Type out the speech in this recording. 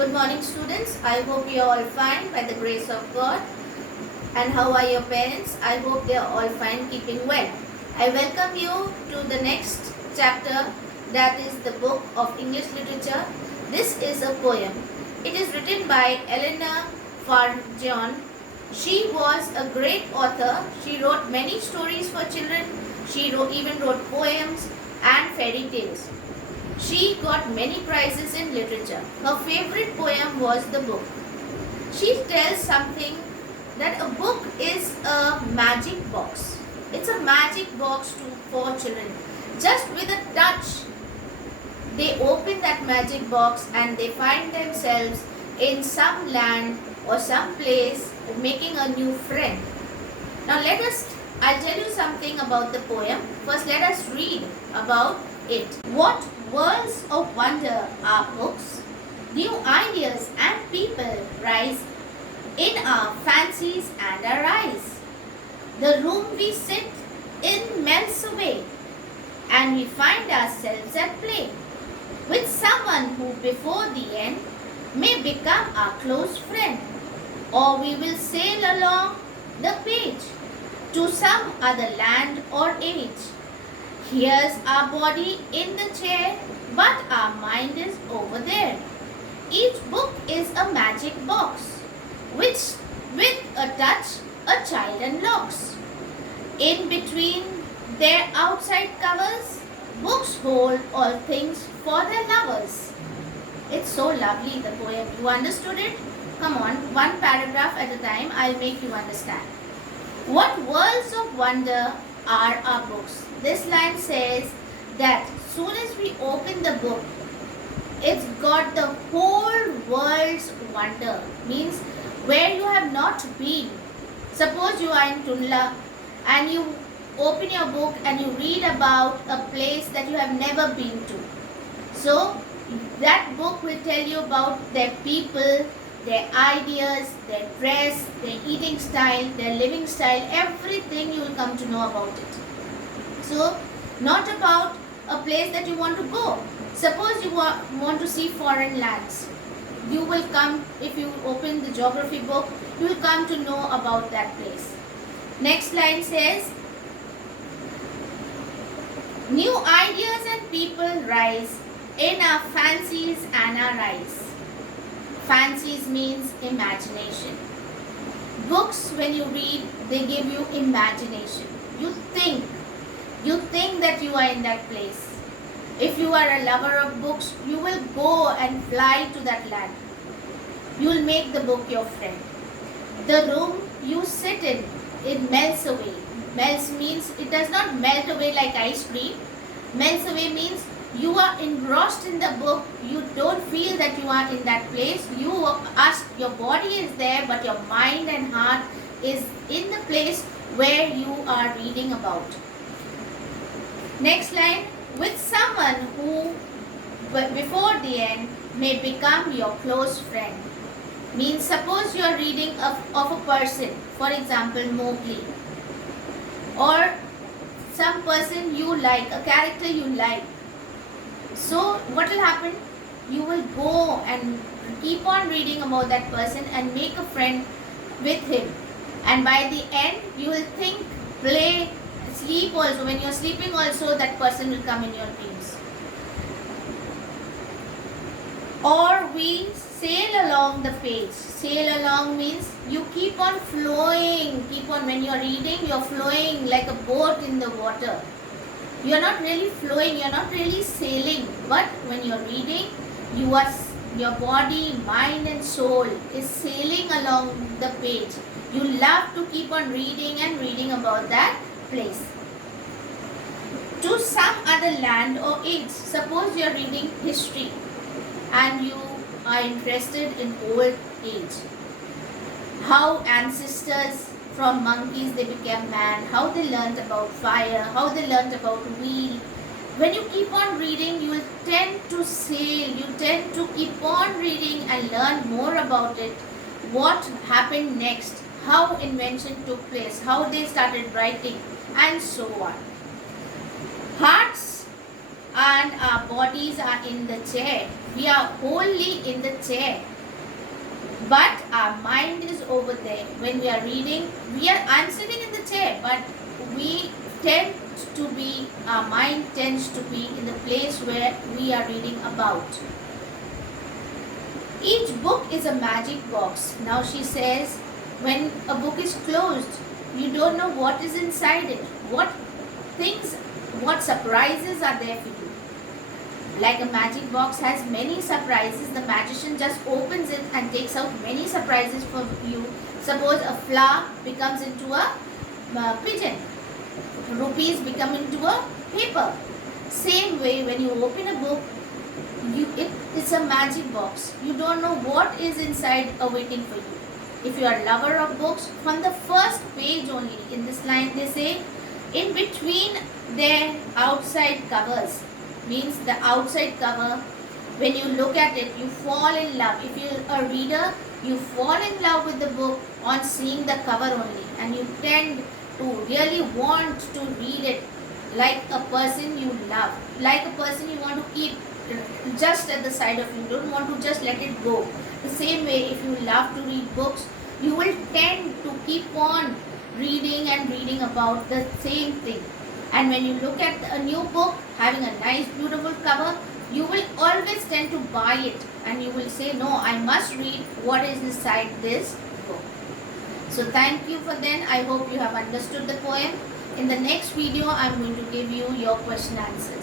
Good morning, students. I hope you are all fine by the grace of God. And how are your parents? I hope they are all fine, keeping well. I welcome you to the next chapter, that is the book of English literature. This is a poem. It is written by Eleanor Farjeon. She was a great author. She wrote many stories for children. She even wrote poems and fairy tales. She got many prizes in literature. Her favorite poem was The Book. She tells something that a book is a magic box. It's a magic box for children. Just with a touch, they open that magic box and they find themselves in some land or some place making a new friend. Now I'll tell you something about the poem. First, let us read about it. What worlds of wonder are books? New ideas and people rise in our fancies and our eyes. The room we sit in melts away, and we find ourselves at play with someone who before the end may become our close friend, or we will sail along the page to some other land or age. Here's our body in the chair, but our mind is over there. Each book is a magic box, which with a touch a child unlocks. In between their outside covers, books hold all things for their lovers. It's so lovely, the poem. You understood it? Come on, one paragraph at a time, I'll make you understand. What worlds of wonder are our books? This line says that soon as we open the book, it's got the whole world's wonder. Means where you have not been. Suppose you are in Tunla and you open your book and you read about a place that you have never been to. So that book will tell you about their people, their ideas, their dress, their eating style, their living style, everything you will come to know about it. So, not about a place that you want to go. Suppose you want to see foreign lands. You will come, if you open the geography book, you will come to know about that place. Next line says, new ideas and people rise in our fancies and our eyes. Fancies means imagination. Books, when you read, they give you imagination. You think that you are in that place. If you are a lover of books, you will go and fly to that land. You will make the book your friend. The room you sit in, it melts away. Melts means it does not melt away like ice cream. Melts away means you are engrossed in the book. You don't feel that you are in that place. Your body is there, but your mind and heart is in the place where you are reading about. Next line, with someone who before the end may become your close friend. Means suppose you are reading of a person, for example Mowgli, or some person you like, a character you like. So what will happen? You will go and keep on reading about that person and make a friend with him. And by the end, you will think, play, sleep also. When you are sleeping also, that person will come in your dreams. Or we sail along the page. Sail along means you keep on flowing. When you are reading, you are flowing like a boat in the water. You are not really flowing, you are not really sailing. But when you are reading, your body, mind and soul is sailing along the page. You love to keep on reading and reading about that place. To some other land or age. Suppose you are reading history and you are interested in old age. How ancestors from monkeys they became man, how they learned about fire, how they learned about wheel. When you keep on reading, you will tend to sail, you tend to keep on reading and learn more about it. What happened next, how invention took place, how they started writing, and so on. Hearts and our bodies are in the chair. We are wholly in the chair. But our mind is over there. When we are reading, I'm sitting in the chair, but our mind tends to be in the place where we are reading about. Each book is a magic box. Now she says, when a book is closed, you don't know what is inside it. What surprises are there for you. Like a magic box has many surprises, the magician just opens it and takes out many surprises for you. Suppose a flower becomes into a pigeon. Rupees become into a paper. Same way, when you open a book, it's a magic box. You don't know what is inside awaiting for you. If you are a lover of books, from the first page only, in this line they say, in between their outside covers, means the outside cover, when you look at it, you fall in love. If you're a reader, you fall in love with the book on seeing the cover only, and you tend to really want to read it like a person you love, like a person you want to keep just at the side of you, don't want to just let it go. The same way, if you love to read books, you will tend to keep on reading and reading about the same thing. And when you look at a new book having a nice beautiful cover, you will always tend to buy it, and you will say, no, I must read what is inside this book. So thank you for then. I hope you have understood the poem. In the next video, I am going to give you your question answers.